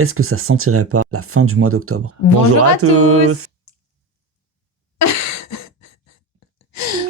est-ce que ça sentirait pas la fin du mois d'octobre? Bonjour à tous.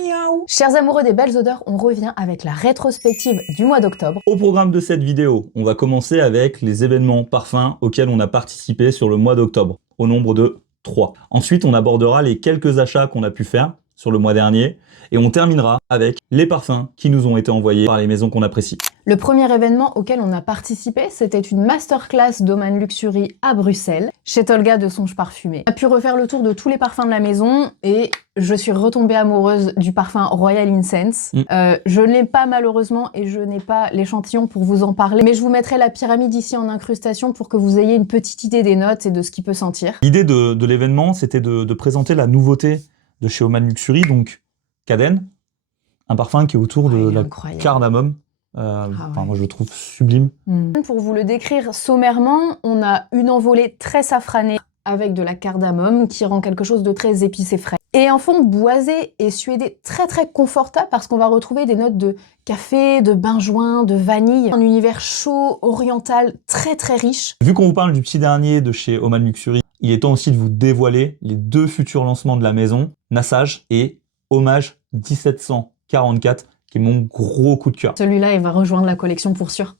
Miaou. Chers amoureux des belles odeurs, on revient avec la rétrospective du mois d'octobre. Au programme de cette vidéo, on va commencer avec les événements parfums auxquels on a participé sur le mois d'octobre, au nombre de 3. Ensuite, on abordera les quelques achats qu'on a pu faire sur le mois dernier, et on terminera avec les parfums qui nous ont été envoyés par les maisons qu'on apprécie. Le premier événement auquel on a participé, c'était une masterclass d'Oman Luxury à Bruxelles, chez Tolga de Songe Parfumé. On a pu refaire le tour de tous les parfums de la maison, et je suis retombée amoureuse du parfum Royal Incense. Je ne l'ai pas malheureusement, et je n'ai pas l'échantillon pour vous en parler, mais je vous mettrai la pyramide ici en incrustation pour que vous ayez une petite idée des notes et de ce qui peut sentir. L'idée de l'événement, c'était de présenter la nouveauté de chez Oman Luxury, donc Caden, un parfum qui est autour de la cardamome. Moi je le trouve sublime. Pour vous le décrire sommairement, on a une envolée très safranée avec de la cardamome qui rend quelque chose de très épicé frais. Et un fond boisé et suédé très confortable parce qu'on va retrouver des notes de café, de benjoin, de vanille. Un univers chaud, oriental, très riche. Vu qu'on vous parle du petit dernier de chez Oman Luxury, il est temps aussi de vous dévoiler les 2 futurs lancements de la maison, Nassage et Hommage 1744, qui est mon gros coup de cœur. Celui-là, il va rejoindre la collection pour sûr.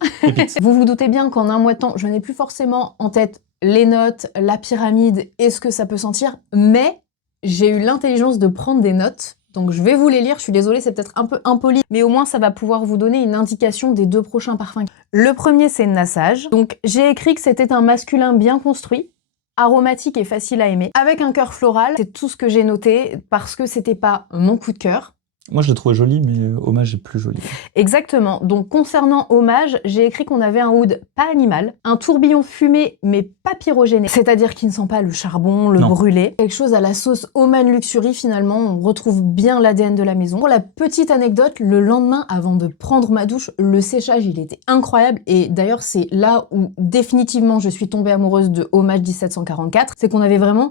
Vous vous doutez bien qu'en un mois de temps, je n'ai plus forcément en tête les notes, la pyramide et ce que ça peut sentir, mais j'ai eu l'intelligence de prendre des notes. Donc je vais vous les lire, je suis désolée, c'est peut-être un peu impoli, mais au moins ça va pouvoir vous donner une indication des 2 prochains parfums. Le premier, c'est Nassage. Donc j'ai écrit que c'était un masculin bien construit, aromatique et facile à aimer, avec un cœur floral. C'est tout ce que j'ai noté parce que c'était pas mon coup de cœur. Moi, je l'ai trouvé joli, mais Hommage est plus joli. Exactement. Donc, concernant Hommage, j'ai écrit qu'on avait un oud pas animal, un tourbillon fumé, mais pas pyrogéné. C'est-à-dire qu'il ne sent pas le charbon, le brûlé. Quelque chose à la sauce Oman Luxury, finalement. On retrouve bien l'ADN de la maison. Pour la petite anecdote, le lendemain, avant de prendre ma douche, le séchage, il était incroyable. Et d'ailleurs, c'est là où, définitivement, je suis tombée amoureuse de Hommage 1744. C'est qu'on avait vraiment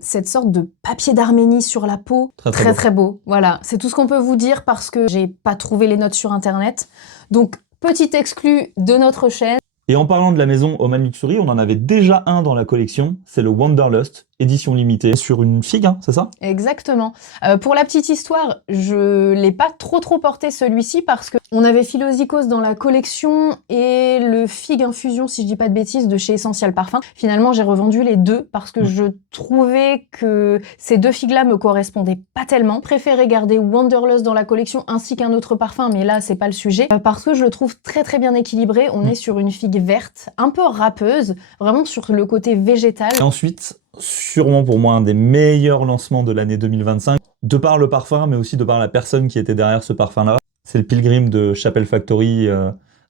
cette sorte de papier d'Arménie sur la peau, très beau. Voilà, c'est tout ce qu'on peut vous dire parce que j'ai pas trouvé les notes sur internet. Donc, petit exclu de notre chaîne. Et en parlant de la maison Oman Luxury, on en avait déjà un dans la collection, c'est le Wanderlust, édition limitée, sur une figue, hein, c'est ça? Exactement. Pour la petite histoire, je l'ai pas trop porté celui-ci parce que on avait Philosicos dans la collection et le figue infusion, si je dis pas de bêtises, de chez Essential Parfum. Finalement, j'ai revendu les 2 parce que je trouvais que ces 2 figues-là me correspondaient pas tellement. Je préférais garder Wanderlust dans la collection ainsi qu'un autre parfum, mais là, c'est pas le sujet. Parce que je le trouve très bien équilibré. On est sur une figue verte, un peu râpeuse, vraiment sur le côté végétal. Et ensuite, sûrement pour moi un des meilleurs lancements de l'année 2025, de par le parfum, mais aussi de par la personne qui était derrière ce parfum-là. C'est le Pilgrim de Chapel Factory,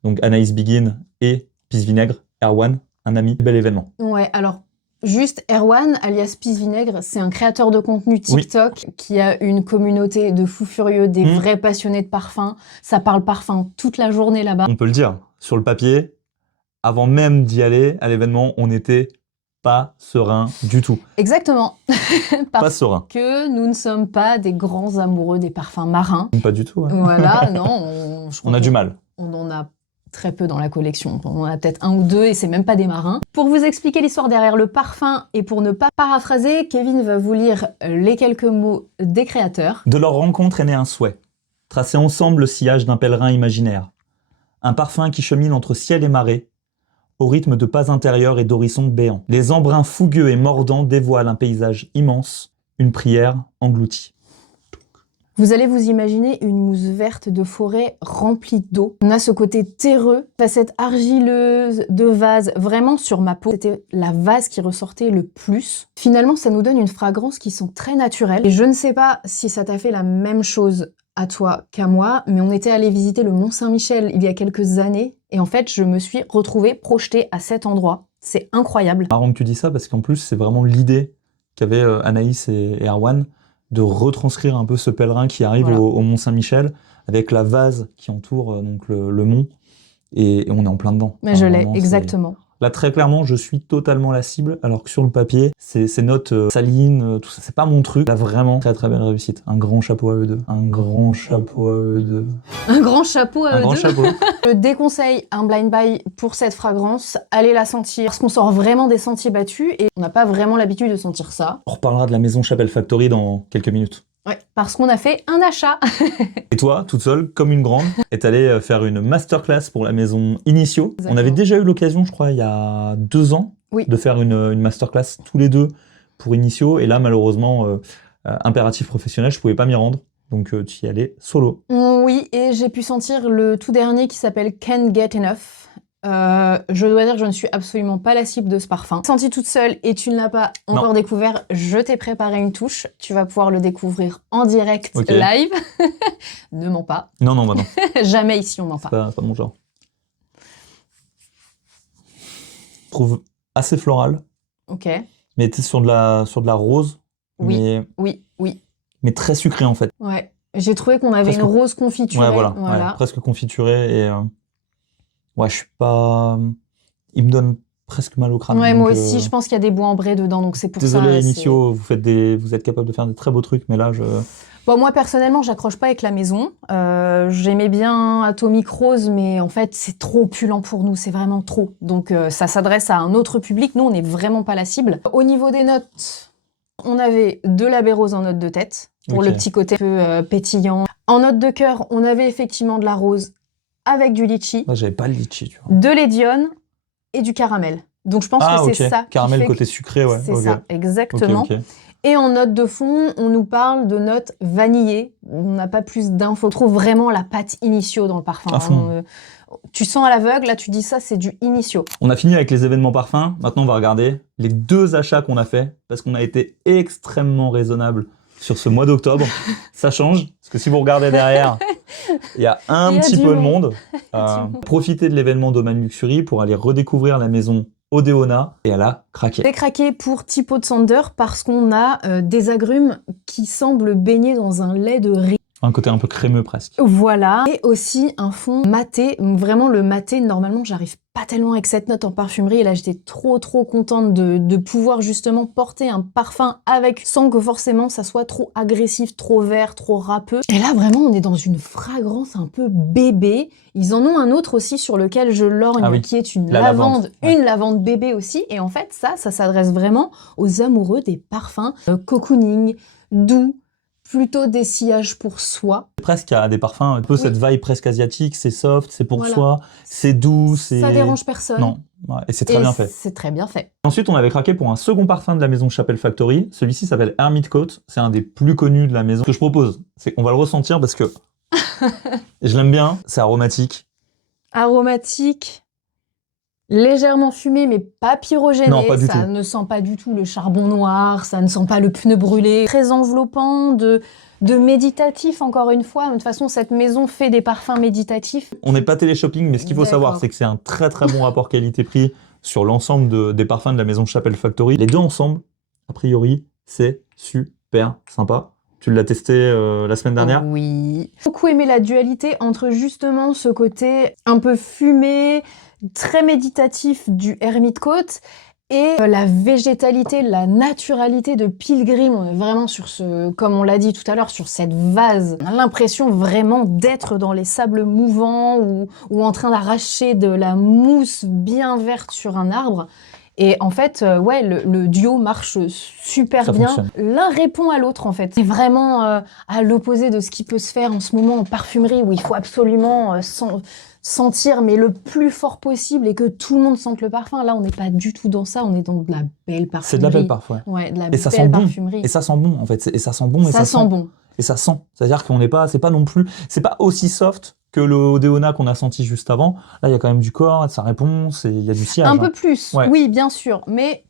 donc Anaïs Begin et Pisse Vinaigre, Erwan, un ami. Bel événement. Ouais, alors juste Erwan, alias Pisse Vinaigre, c'est un créateur de contenu TikTok qui a une communauté de fous furieux, des vrais passionnés de parfum. Ça parle parfum toute la journée là-bas. On peut le dire, sur le papier, avant même d'y aller à l'événement, on était pas serein du tout. Exactement. Pas serein. Que nous ne sommes pas des grands amoureux des parfums marins. Pas du tout. Ouais. Voilà, non. On a du mal. On en a très peu dans la collection. On en a peut-être 1 ou 2 et c'est même pas des marins. Pour vous expliquer l'histoire derrière le parfum et pour ne pas paraphraser, Kevin va vous lire les quelques mots des créateurs. De leur rencontre est né un souhait. Tracer ensemble le sillage d'un pèlerin imaginaire. Un parfum qui chemine entre ciel et marée, au rythme de pas intérieurs et d'horissons béants. Les embruns fougueux et mordants dévoilent un paysage immense, une prière engloutie. Vous allez vous imaginer une mousse verte de forêt remplie d'eau. On a ce côté terreux, facette argileuse de vase, vraiment sur ma peau. C'était la vase qui ressortait le plus. Finalement, ça nous donne une fragrance qui sent très naturelle. Et je ne sais pas si ça t'a fait la même chose à toi qu'à moi, mais on était allé visiter le Mont Saint-Michel il y a quelques années, et en fait, je me suis retrouvée projetée à cet endroit. C'est incroyable. Marrant que tu dis ça, parce qu'en plus, c'est vraiment l'idée qu'avaient Anaïs et Erwan de retranscrire un peu ce pèlerin qui arrive au Mont Saint-Michel, avec la vase qui entoure donc le mont, et on est en plein dedans. Mais je l'ai, exactement. Là, très clairement, je suis totalement la cible, alors que sur le papier, ces notes salines, tout ça, c'est pas mon truc. Là, vraiment, très très belle réussite. Un grand chapeau à eux deux. Un grand chapeau à eux deux. Un grand chapeau à Un eux grand deux. chapeau. Je déconseille un blind buy pour cette fragrance. Allez la sentir, parce qu'on sort vraiment des sentiers battus et on n'a pas vraiment l'habitude de sentir ça. On reparlera de la maison Chapelle Factory dans quelques minutes. Ouais, parce qu'on a fait un achat. Et toi, toute seule, comme une grande, est allée faire une masterclass pour la maison Initio. Exactement. On avait déjà eu l'occasion, je crois, il y a 2 ans, Oui. de faire une masterclass tous les deux pour Initio. Et là, malheureusement, impératif professionnel, je pouvais pas m'y rendre. Donc, tu y allais solo. Oui, et j'ai pu sentir le tout dernier qui s'appelle Can't Get Enough. Je dois dire que je ne suis absolument pas la cible de ce parfum. Senti toute seule et tu ne l'as pas encore découvert, je t'ai préparé une touche. Tu vas pouvoir le découvrir en direct, live. Ne mens pas. Non, bah non. Jamais ici on ment pas. C'est pas mon genre. Je trouve assez floral. Ok. Mais tu es sur de la rose. Oui, mais, oui. Mais très sucré en fait. Ouais. J'ai trouvé qu'on avait une rose confiturée. Ouais, voilà. Ouais, presque confiturée et... Ouais, je suis pas... Il me donne presque mal au crâne. Ouais, moi aussi, je pense qu'il y a des bois ambrés dedans, donc c'est pour ça... Désolé, Initio, vous êtes capable de faire des très beaux trucs, mais là, Bon, moi, personnellement, j'accroche pas avec la maison. J'aimais bien Atomic Rose, mais en fait, c'est trop opulent pour nous, c'est vraiment trop. Donc, ça s'adresse à un autre public. Nous, on n'est vraiment pas la cible. Au niveau des notes, on avait de la baie rose en note de tête, pour le petit côté un peu pétillant. En note de cœur, on avait effectivement de la rose avec du litchi. Moi, j'avais pas le litchi, tu vois. De l'édione et du caramel. Donc, je pense que c'est ça. Caramel côté sucré, ouais. C'est ça, exactement. Et en note de fond, on nous parle de notes vanillées. On n'a pas plus d'infos. On trouve vraiment la pâte Initio dans le parfum. À fond. Tu sens à l'aveugle, là tu dis ça, c'est du Initio. On a fini avec les événements parfums. Maintenant, on va regarder les 2 achats qu'on a fait parce qu'on a été extrêmement raisonnable sur ce mois d'octobre. Ça change, parce que si vous regardez derrière, il y a un petit peu de monde. Profitez de l'événement Domaine Luxury pour aller redécouvrir la maison Odeona, et elle a craqué. J'ai craqué pour Tipo de Sander parce qu'on a des agrumes qui semblent baigner dans un lait de riz. Un côté un peu crémeux presque. Voilà. Et aussi un fond maté. Vraiment le maté, normalement j'arrive pas tellement avec cette note en parfumerie. Et là j'étais trop contente de pouvoir justement porter un parfum avec, sans que forcément ça soit trop agressif, trop vert, trop râpeux. Et là vraiment on est dans une fragrance un peu bébé. Ils en ont un autre aussi sur lequel je lorgne, qui est une lavande. Une lavande bébé aussi. Et en fait ça s'adresse vraiment aux amoureux des parfums cocooning, doux, plutôt des sillages pour soi. Presque à des parfums, un peu cette vibe presque asiatique, c'est soft, c'est pour soi, c'est doux, c'est... Ça dérange personne. Non, et c'est très bien fait. C'est très bien fait. Ensuite, on avait craqué pour un second parfum de la maison Chapelle Factory. Celui-ci s'appelle Hermit Coat, c'est un des plus connus de la maison. Ce que je propose, c'est qu'on va le ressentir parce que je l'aime bien, c'est aromatique. Aromatique, légèrement fumé, mais pas pyrogéné. Non, pas du tout. Ça ne sent pas du tout le charbon noir, ça ne sent pas le pneu brûlé. Très enveloppant, de méditatif, encore une fois. De toute façon, cette maison fait des parfums méditatifs. On n'est pas télé-shopping, mais ce qu'il faut savoir, c'est que c'est un très bon rapport qualité-prix sur l'ensemble des parfums de la maison Chapelle Factory. Les deux ensemble, a priori, c'est super sympa. Tu l'as testé la semaine dernière? Oui. J'ai beaucoup aimé la dualité entre justement ce côté un peu fumé, très méditatif du Hermit Coat et la végétalité, la naturalité de Pilgrim. On est vraiment sur ce, comme on l'a dit tout à l'heure, sur cette vase. On a l'impression vraiment d'être dans les sables mouvants ou en train d'arracher de la mousse bien verte sur un arbre. Et en fait, ouais, le duo marche super bien. L'un répond à l'autre, en fait. C'est vraiment à l'opposé de ce qui peut se faire en ce moment en parfumerie, où il faut absolument sentir, mais le plus fort possible, et que tout le monde sente le parfum. Là, on n'est pas du tout dans ça, on est dans de la belle parfumerie. C'est de la belle parfumerie. Ouais, de la belle parfumerie. Et ça sent bon, en fait. Et ça sent bon. Ça sent bon. Et ça sent. C'est-à-dire qu'on n'est pas, c'est pas non plus, c'est pas aussi soft que le Odeona qu'on a senti juste avant. Là, il y a quand même du corps, ça répond, il y a du sillage. Un peu plus, oui, bien sûr, mais...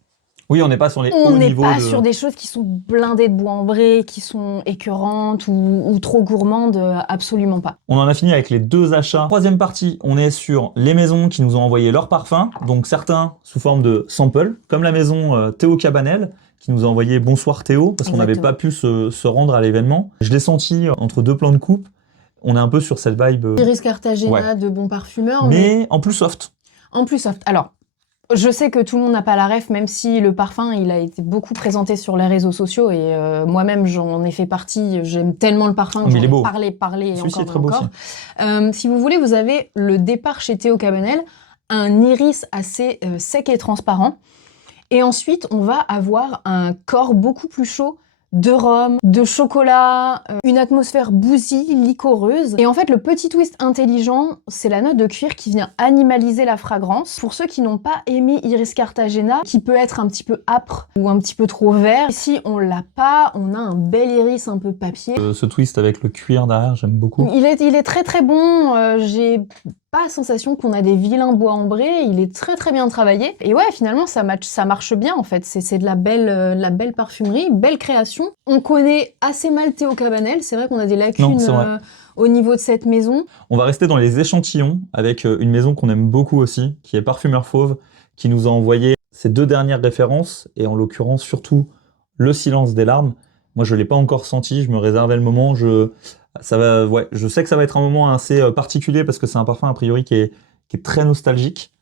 Oui, on n'est pas sur les hauts niveaux. On n'est pas sur des choses qui sont blindées de bois ambré, qui sont écœurantes ou trop gourmandes, absolument pas. On en a fini avec les 2 achats. Troisième partie, on est sur les maisons qui nous ont envoyé leurs parfums. Donc certains sous forme de sample, comme la maison Théo Cabanel, qui nous a envoyé Bonsoir Théo, parce qu'on n'avait pas pu se rendre à l'événement. Je l'ai senti entre 2 plans de coupe. On est un peu sur cette vibe... Iris Cartagena de Bon Parfumeur. Mais en plus soft. En plus soft. Alors, Je sais que tout le monde n'a pas la ref, même si le parfum, il a été beaucoup présenté sur les réseaux sociaux et moi-même, j'en ai fait partie. J'aime tellement le parfum que j'en ai parlé et encore et encore. Si vous voulez, vous avez le départ chez Théo Cabanel, un iris assez sec et transparent. Et ensuite, on va avoir un corps beaucoup plus chaud de rhum, de chocolat, une atmosphère bousy, liquoreuse. Et en fait, le petit twist intelligent, c'est la note de cuir qui vient animaliser la fragrance. Pour ceux qui n'ont pas aimé Iris Cartagena, qui peut être un petit peu âpre ou un petit peu trop vert, ici on l'a pas, on a un bel iris un peu papier. Ce twist avec le cuir derrière, j'aime beaucoup. Il est très très bon, j'ai pas la sensation qu'on a des vilains bois ambrés, il est très très bien travaillé. Et ouais, finalement, ça marche bien en fait. C'est de la belle parfumerie, belle création. On connaît assez mal Théo Cabanel, c'est vrai qu'on a des lacunes au niveau de cette maison. On va rester dans les échantillons avec une maison qu'on aime beaucoup aussi, qui est Parfumeur Fauve, qui nous a envoyé ses 2 dernières références, et en l'occurrence surtout Le Silence des larmes. Moi, je l'ai pas encore senti, je me réservais le moment, je sais que ça va être un moment assez particulier parce que c'est un parfum a priori qui est très nostalgique.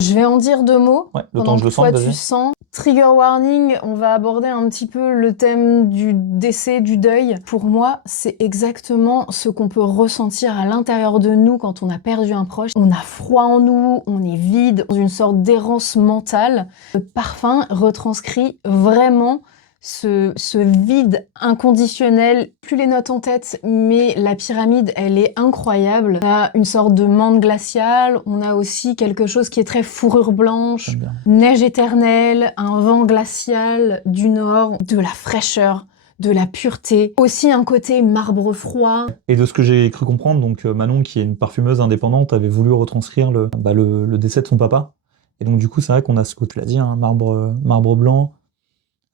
Je vais en dire 2 mots. Ouais, le temps que je le sente, tu sens. Trigger warning, on va aborder un petit peu le thème du décès, du deuil. Pour moi, c'est exactement ce qu'on peut ressentir à l'intérieur de nous quand on a perdu un proche. On a froid en nous, on est vide, dans une sorte d'errance mentale. Le parfum retranscrit vraiment ce vide inconditionnel, plus les notes en tête, mais la pyramide, elle est incroyable. On a une sorte de mante glaciale, on a aussi quelque chose qui est très fourrure blanche, neige éternelle, un vent glacial du nord, de la fraîcheur, de la pureté, aussi un côté marbre froid. Et de ce que j'ai cru comprendre, donc Manon, qui est une parfumeuse indépendante, avait voulu retranscrire le décès de son papa. Et donc du coup, c'est vrai qu'on a ce côté, tu l'as dit, hein, marbre blanc.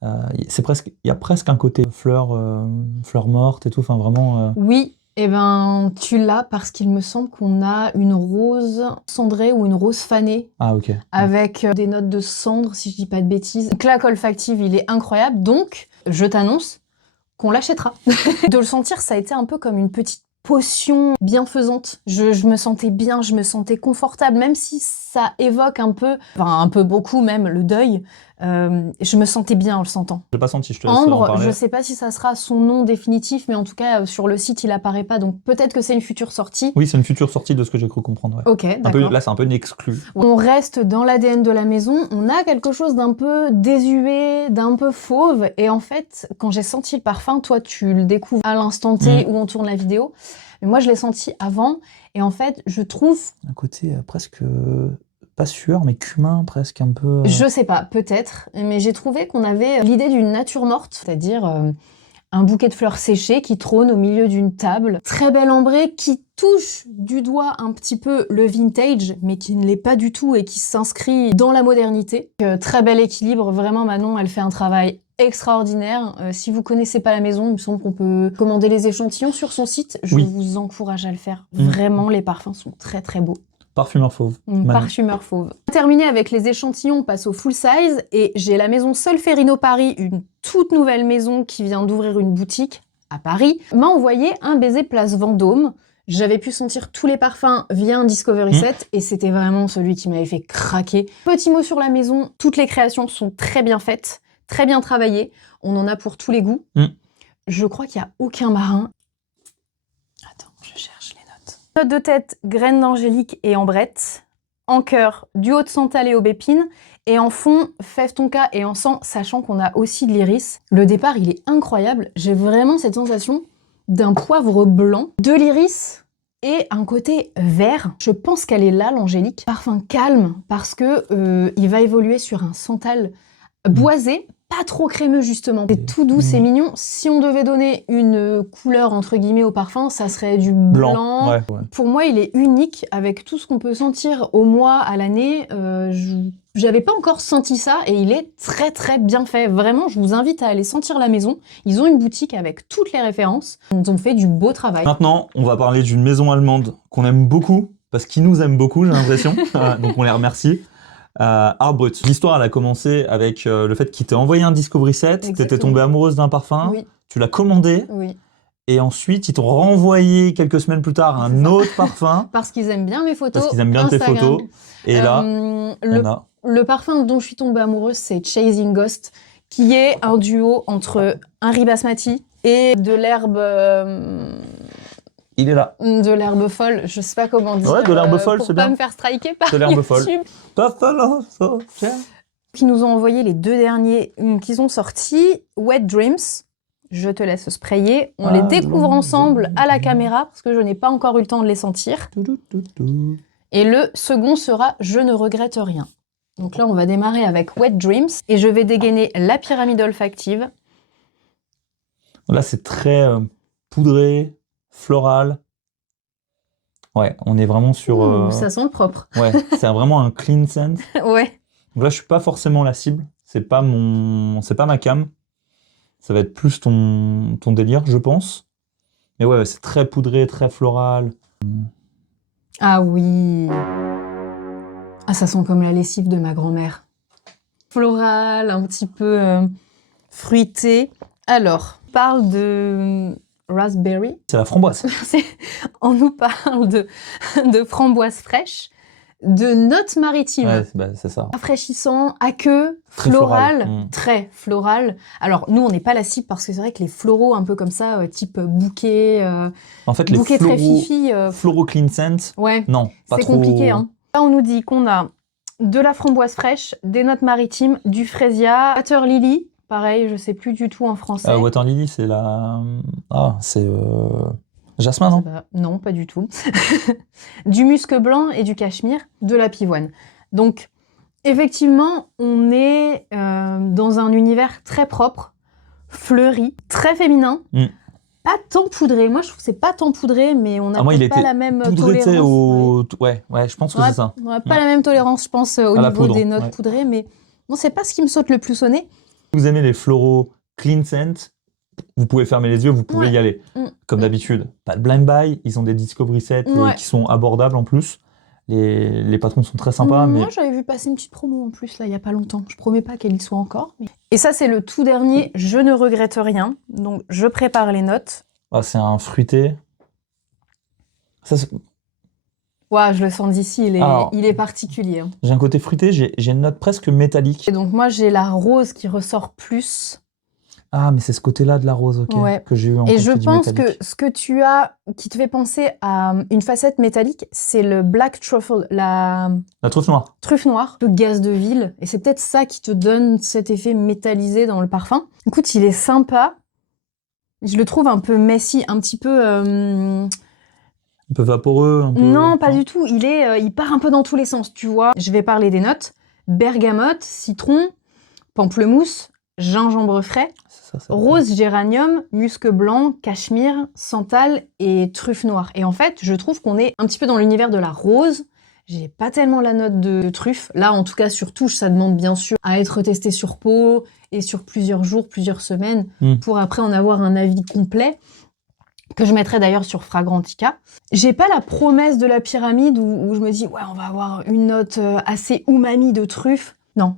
Il y a presque un côté fleur morte et tout, enfin vraiment... Oui, et ben tu l'as parce qu'il me semble qu'on a une rose cendrée ou une rose fanée. Ah ok. Avec des notes de cendre, si je dis pas de bêtises. Le claque olfactive, il est incroyable, donc je t'annonce qu'on l'achètera. De le sentir, ça a été un peu comme une petite potion bienfaisante. Je me sentais bien, je me sentais confortable, même si ça évoque un peu beaucoup même, le deuil. Je me sentais bien en le sentant. Je l'ai pas senti, je te laisse Ambre, en parler. je sais pas si ça sera son nom définitif, mais en tout cas, sur le site, il apparaît pas, donc peut-être que c'est une future sortie. Oui, c'est une future sortie de ce que j'ai cru comprendre. Ouais. Ok, d'accord. Là, c'est un peu une exclue. On reste dans l'ADN de la maison, on a quelque chose d'un peu désuet, d'un peu fauve, et en fait, quand j'ai senti le parfum, toi, tu le découvres à l'instant T où on tourne la vidéo, mais moi, je l'ai senti avant, et en fait, je trouve... Un côté presque... pas sûr, mais cumin, presque un peu... Je sais pas, peut-être, mais j'ai trouvé qu'on avait l'idée d'une nature morte, c'est-à-dire un bouquet de fleurs séchées qui trône au milieu d'une table, très belle ambrée, qui touche du doigt un petit peu le vintage, mais qui ne l'est pas du tout et qui s'inscrit dans la modernité. Très bel équilibre, vraiment Manon, elle fait un travail extraordinaire. Si vous connaissez pas la maison, il me semble qu'on peut commander les échantillons sur son site. Je vous encourage à le faire. Vraiment, les parfums sont très très beaux. Parfumeur Fauve. Parfumeur Fauve. Terminé avec les échantillons, on passe au full size et j'ai la maison Solferino Paris, une toute nouvelle maison qui vient d'ouvrir une boutique à Paris, m'a envoyé un baiser place Vendôme. J'avais pu sentir tous les parfums via un Discovery Set et c'était vraiment celui qui m'avait fait craquer. Petit mot sur la maison, toutes les créations sont très bien faites, très bien travaillées. On en a pour tous les goûts. Je crois qu'il n'y a aucun marin. Attends, je cherche les notes. Note de tête, graines d'angélique et ambrette. En cœur, du haut de santal et aubépine. Et en fond, fève tonka et encens, sachant qu'on a aussi de l'iris. Le départ, il est incroyable. J'ai vraiment cette sensation d'un poivre blanc, de l'iris et un côté vert. Je pense qu'elle est là, l'angélique. Parfum calme, parce que il va évoluer sur un santal boisé, pas trop crémeux justement. C'est tout doux, c'est mignon. Si on devait donner une couleur entre guillemets au parfum, ça serait du blanc. Ouais. Pour moi, il est unique avec tout ce qu'on peut sentir au mois, à l'année. J'avais pas encore senti ça et il est très très bien fait. Vraiment, je vous invite à aller sentir la maison. Ils ont une boutique avec toutes les références. Ils ont fait du beau travail. Maintenant, on va parler d'une maison allemande qu'on aime beaucoup, parce qu'ils nous aiment beaucoup, j'ai l'impression. Donc on les remercie. Artbrut. L'histoire, elle a commencé avec le fait qu'il t'ait envoyé un Discovery Set, t'étais tombée amoureuse d'un parfum, tu l'as commandé, et ensuite ils t'ont renvoyé quelques semaines plus tard un autre parfum. Parce qu'ils aiment bien mes photos. Parce qu'ils aiment bien tes photos. Et là, Le parfum dont je suis tombée amoureuse, c'est Chasing Ghost, qui est un duo entre un riz basmati et de l'herbe... Il est là. de l'herbe folle, je sais pas comment dire. Ouais, de l'herbe folle, pour c'est pas bien. me faire striker par De l'herbe folle. YouTube. Pas folle, ça, tiens. Qui nous ont envoyé les 2 derniers qu'ils ont sortis, Wet Dreams. Je te laisse sprayer. On les découvre ensemble à la caméra parce que je n'ai pas encore eu le temps de les sentir. Et le second sera Je ne regrette rien. Donc là, on va démarrer avec Wet Dreams et je vais dégainer la pyramide olfactive. Là, c'est très poudré, floral. Ouais, on est vraiment sur... Ça sent le propre. Ouais, c'est vraiment un clean scent. Ouais. Donc là, je suis pas forcément la cible. C'est pas ma cam. Ça va être plus ton délire, je pense. Mais ouais, c'est très poudré, très floral. Ah oui. Ah, ça sent comme la lessive de ma grand-mère. Floral, un petit peu fruité. Alors, on parle de raspberry. C'est la framboise. On nous parle de framboise fraîche, de notes maritimes. Ouais, c'est ça. Rafraîchissant, aqueux, Très floral, floral. très floral. Alors, nous, on n'est pas la cible parce que c'est vrai que les floraux un peu comme ça, type bouquet, En fait, bouquet les très fifi, floraux clean scent, ouais, non, pas c'est trop... compliqué. Hein. Là, on nous dit qu'on a de la framboise fraîche, des notes maritimes, du freesia, water lily. Pareil, je sais plus du tout en français. Water lily, c'est la... Ah, c'est... Jasmin, non? Non, pas du tout. Du musc blanc et du cachemire, de la pivoine. Donc, effectivement, on est dans un univers très propre, fleuri, très féminin, pas tant poudré. Moi, je trouve que c'est pas tant poudré, mais on n'a pas la même tolérance. Ouais, je pense que c'est ça. On n'a pas la même tolérance, je pense, au niveau des notes poudrées, mais bon, c'est pas ce qui me saute le plus au nez. Si vous aimez les floraux clean scent, vous pouvez fermer les yeux, vous pouvez y aller. Comme d'habitude, pas de blind buy, ils ont des discovery sets qui sont abordables en plus. Les patrons sont très sympas. Moi, j'avais vu passer une petite promo en plus, là, il y a pas longtemps. Je promets pas qu'elle y soit encore. Mais... Et ça, c'est le tout dernier, Je ne regrette rien. Donc, je prépare les notes. Ah, c'est un fruité. Ça, ouais, je le sens d'ici, il est particulier. Hein. J'ai un côté fruité, j'ai une note presque métallique. Et donc, moi, j'ai la rose qui ressort plus. Ah, mais c'est ce côté-là de la rose, que j'ai eu en. Et je pense que ce que tu as, qui te fait penser à une facette métallique, c'est le black truffle, la truffe noire. Truffe noire, le gaz de ville. Et c'est peut-être ça qui te donne cet effet métallisé dans le parfum. Écoute, il est sympa. Je le trouve un peu messy, un petit peu... Un peu vaporeux, un peu... Non, pas du tout. Il part un peu dans tous les sens, tu vois. Je vais parler des notes. Bergamote, citron, pamplemousse, gingembre frais, rose géranium, musc blanc, cachemire, santal et truffe noire. Et en fait, je trouve qu'on est un petit peu dans l'univers de la rose. J'ai pas tellement la note de truffe. Là, en tout cas, sur touche, ça demande bien sûr à être testé sur peau et sur plusieurs jours, plusieurs semaines, pour après en avoir un avis complet, que je mettrai d'ailleurs sur Fragrantica. J'ai pas la promesse de la pyramide où je me dis, ouais, on va avoir une note assez umami de truffe. Non.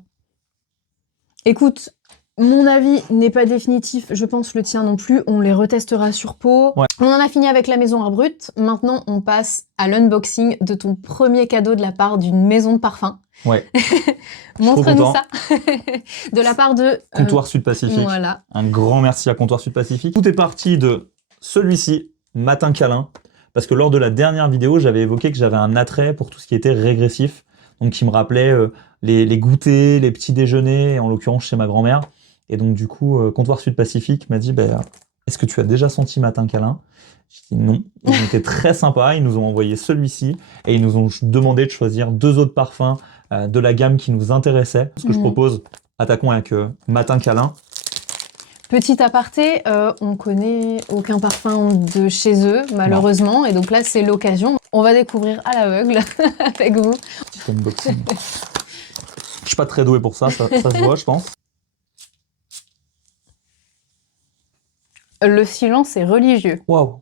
Écoute, mon avis n'est pas définitif, je pense le tien non plus, on les retestera sur peau. Ouais. On en a fini avec la maison Art Brut, maintenant on passe à l'unboxing de ton premier cadeau de la part d'une maison de parfum. Ouais. Montre-nous ça. De la part de... Comptoir Sud Pacifique. Voilà. Un grand merci à Comptoir Sud Pacifique. Tout est parti de celui-ci, Matin Câlin, parce que lors de la dernière vidéo, j'avais évoqué que j'avais un attrait pour tout ce qui était régressif, donc qui me rappelait les goûters, les petits déjeuners, en l'occurrence chez ma grand-mère. Et donc du coup, Comptoir Sud Pacifique m'a dit est-ce que tu as déjà senti Matin Câlin? J'ai dit non. Ils étaient très sympas, ils nous ont envoyé celui-ci et ils nous ont demandé de choisir 2 autres parfums de la gamme qui nous intéressait. Ce que je propose, attaquons avec Matin Câlin. Petit aparté, on connaît aucun parfum de chez eux, malheureusement, non. Et donc là, c'est l'occasion. On va découvrir à l'aveugle avec vous. Petit unboxing. Je suis pas très doué pour ça se voit, je pense. Le silence est religieux. Waouh.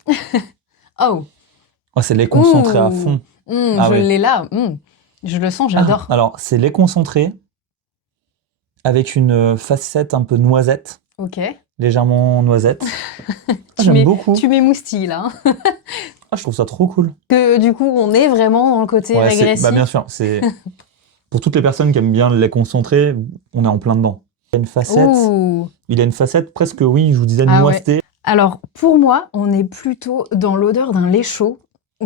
Oh. Oh, c'est lait concentré à fond. Je l'ai là. Je le sens, j'adore. Alors, c'est lait concentré avec une facette un peu noisette. Ok. Légèrement noisette. J'aime beaucoup. Tu m'émoustilles là. Je trouve ça trop cool. Que du coup, on est vraiment dans le côté régressif. Bah bien sûr, c'est Pour toutes les personnes qui aiment bien le lait concentré, on est en plein dedans. Il a une facette, Ouh. il a une facette presque, oui, je vous disais, Ah ouais. noisetée. Alors, pour moi, on est plutôt dans l'odeur d'un lait chaud.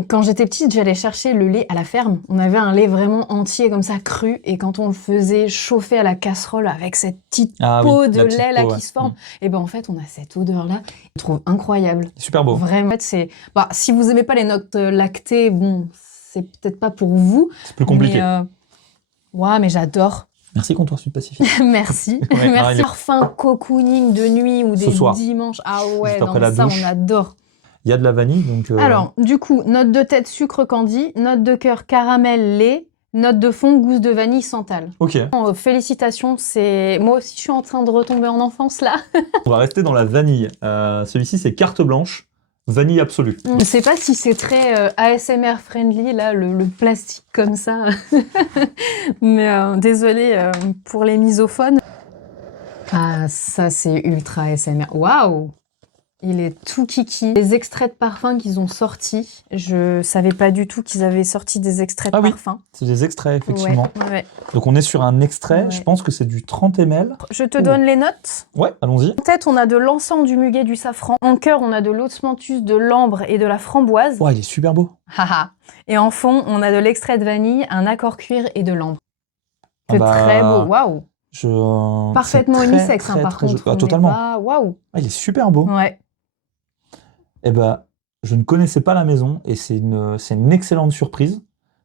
Quand j'étais petite, j'allais chercher le lait à la ferme. On avait un lait vraiment entier, comme ça, cru. Et quand on le faisait chauffer à la casserole avec cette petite peau de lait là qui se forme, et ben en fait, on a cette odeur-là. Je trouve incroyable. Super beau. Vraiment, en fait, c'est... Bah, si vous aimez pas les notes lactées, bon, c'est peut-être pas pour vous. C'est plus compliqué. Ouais, mais j'adore. Merci Comptoir Sud Pacifique. Merci. Ouais, merci. Parfum cocooning de nuit ou des dimanches. Ah ouais, non, mais ça, on adore. Il y a de la vanille, donc... Alors, du coup, note de tête sucre candy, note de cœur caramel lait, note de fond gousse de vanille santal. Ok. Félicitations, c'est... Moi aussi, je suis en train de retomber en enfance, là. On va rester dans la vanille. Celui-ci, c'est carte blanche, vanille absolue. Je sais pas si c'est très ASMR friendly, là, le plastique comme ça. Mais désolé pour les misophones. Ah, ça, c'est ultra ASMR. Waouh! Il est tout kiki. Les extraits de parfum qu'ils ont sortis, je savais pas du tout qu'ils avaient sorti des extraits de parfum. C'est des extraits, effectivement. Ouais. Donc on est sur un extrait, je pense que c'est du 30 ml. Je te donne les notes. Ouais, allons-y. En tête, on a de l'encens, du muguet, du safran. En cœur, on a de l'osmanthus, de l'ambre et de la framboise. Ouais, il est super beau. Haha. Et en fond, on a de l'extrait de vanille, un accord cuir et de l'ambre. C'est très beau. Waouh. Parfaitement unisexe, par contre. Ah, totalement. Waouh. Ah, il est super beau. Ouais. Eh ben, je ne connaissais pas la maison et c'est une excellente surprise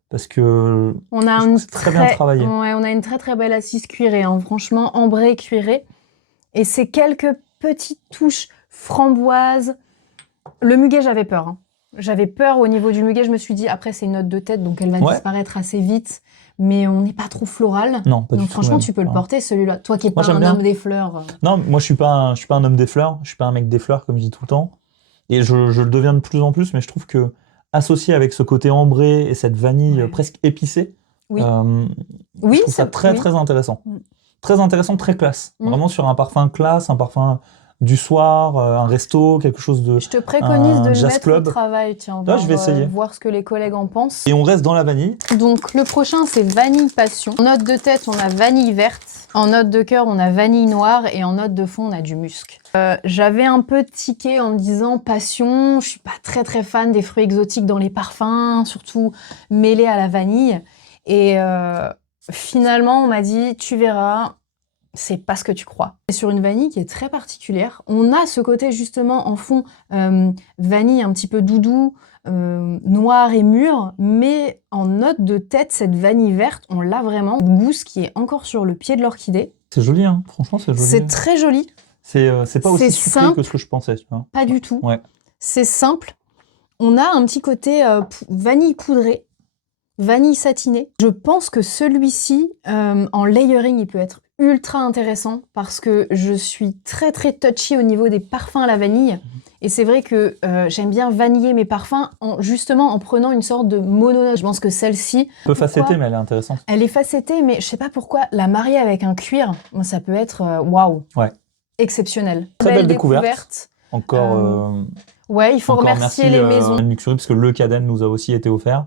parce que on a une très bien travaillé. Ouais, on a une très belle assise cuirée, hein, franchement ambrée cuirée. Et c'est quelques petites touches framboises. Le muguet, j'avais peur. Hein. J'avais peur au niveau du muguet. Je me suis dit, après, c'est une note de tête, donc elle va disparaître assez vite. Mais on n'est pas trop floral. Non, pas du tout. Franchement, tu peux le porter, celui-là. Toi qui n'es pas un homme des fleurs. Non, moi, je suis pas un homme des fleurs. Je suis pas un mec des fleurs, comme je dis tout le temps. Et je le deviens de plus en plus, mais je trouve que associé avec ce côté ambré et cette vanille presque épicée, je trouve ça très intéressant. Très intéressant, très classe. Vraiment sur un parfum classe, un parfum du soir, un resto, quelque chose de... Je te préconise de le mettre club. au travail, tiens, je vais essayer. Voir ce que les collègues en pensent. Et on reste dans la vanille. Donc le prochain, c'est vanille passion. En note de tête, on a vanille verte. En note de cœur, on a vanille noire. Et en note de fond, on a du musc. J'avais un peu tiqué en me disant passion. Je suis pas très fan des fruits exotiques dans les parfums, surtout mêlés à la vanille. Et finalement, on m'a dit, tu verras, c'est pas ce que tu crois. C'est sur une vanille qui est très particulière. On a ce côté justement en fond vanille un petit peu doudou, noir et mûr, mais en note de tête, cette vanille verte, on l'a vraiment. Une gousse qui est encore sur le pied de l'orchidée. C'est joli, hein. Franchement, c'est joli. C'est très joli. C'est pas aussi sucré simple, que ce que je pensais. Tu vois. Pas du tout. Ouais. C'est simple. On a un petit côté vanille poudrée, vanille satinée. Je pense que celui-ci, en layering, il peut être ultra intéressant parce que je suis très touchy au niveau des parfums à la vanille. Et c'est vrai que j'aime bien vaniller mes parfums justement en prenant une sorte de mononote. Je pense que celle-ci... Un peu facettée, mais elle est intéressante. Elle est facettée, mais je sais pas pourquoi la marier avec un cuir, ça peut être waouh. Ouais. Exceptionnel. Très belle découverte. Encore... Ouais, il faut remercier les maisons. Luxury, parce que le Cadenne nous a aussi été offert.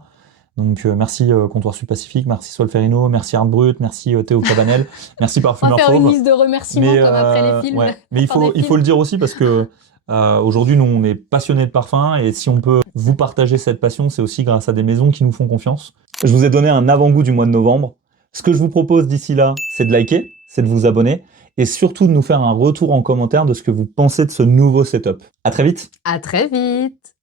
Donc merci Comptoir Sud Pacifique, merci Solferino, merci Art Brut, merci Théo Cabanel, merci Parfumeur Fauve. On va faire une liste de remerciements comme après les films. Ouais. Mais il faut le dire aussi parce que aujourd'hui nous on est passionnés de parfum et si on peut vous partager cette passion, c'est aussi grâce à des maisons qui nous font confiance. Je vous ai donné un avant-goût du mois de novembre. Ce que je vous propose d'ici là, c'est de liker, c'est de vous abonner et surtout de nous faire un retour en commentaire de ce que vous pensez de ce nouveau setup. À très vite. À très vite.